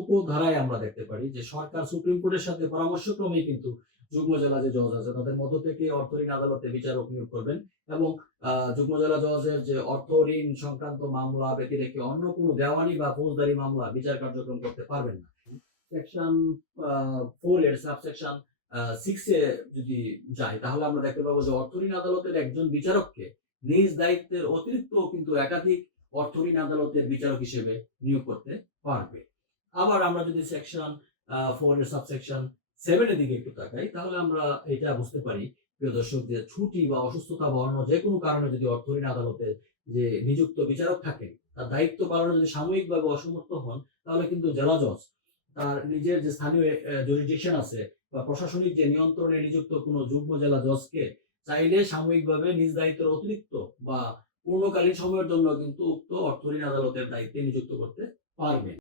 উপধারায় আমরা দেখতে পারি যে সরকার সুপ্রিম কোর্টের সাথে পরামর্শক্রমেই কিন্তু যুগ্ম জেলা যে জজ আছে তাদের মধ্য থেকে অর্থ ঋণ আদালতে বিচারক নিয়োগ করবেন এবং যুগ্ম জেলা জজের যে অর্থ ঋণ সংক্রান্ত মামলা ব্যতি রেখে অন্য কোনো দেওয়ানি বা ফৌজদারি মামলা বিচার কার্যক্রম করতে পারবেন না। সেকশন 4 এর সাবসেকশন 6 এ যদি যাই তাহলে আমরা দেখতে পাবো যে অর্থ ঋণ আদালতের একজন বিচারককে নিজ দায়িত্বের অতিরিক্ত কিন্তু একাধিক অর্থ ঋণ আদালতের বিচারক হিসেবে নিয়োগ করতে পারবে। আবার আমরা যদি সেকশন 4 এর সাবসেকশন 7 এর দিকে একটু তাকাই তাহলে আমরা এটা বুঝতে পারি প্রিয় দর্শক যে ছুটি বা অসুস্থতা বা অন্য যে কোনো কারণে যদি অর্থ ঋণ আদালতে যে নিযুক্ত বিচারক থাকেন তার দায়িত্ব পালনে যদি সাময়িকভাবে অসমর্থ হন তাহলে কিন্তু জেলা জজ তার নিজের যে স্থানীয় জুরিডিকশন আছে বা প্রশাসনিক যে নিয়ন্ত্রণে নিযুক্ত কোনো যুগ্ম জেলা জজকে চাইলে সাময়িকভাবে নিজ দায়িত্বের অতিরিক্ত বা পূর্ণকালীন সময়ের জন্য কিন্তু উক্ত অর্থ ঋণ আদালতের দায়িত্বে নিযুক্ত করতে পারবেন।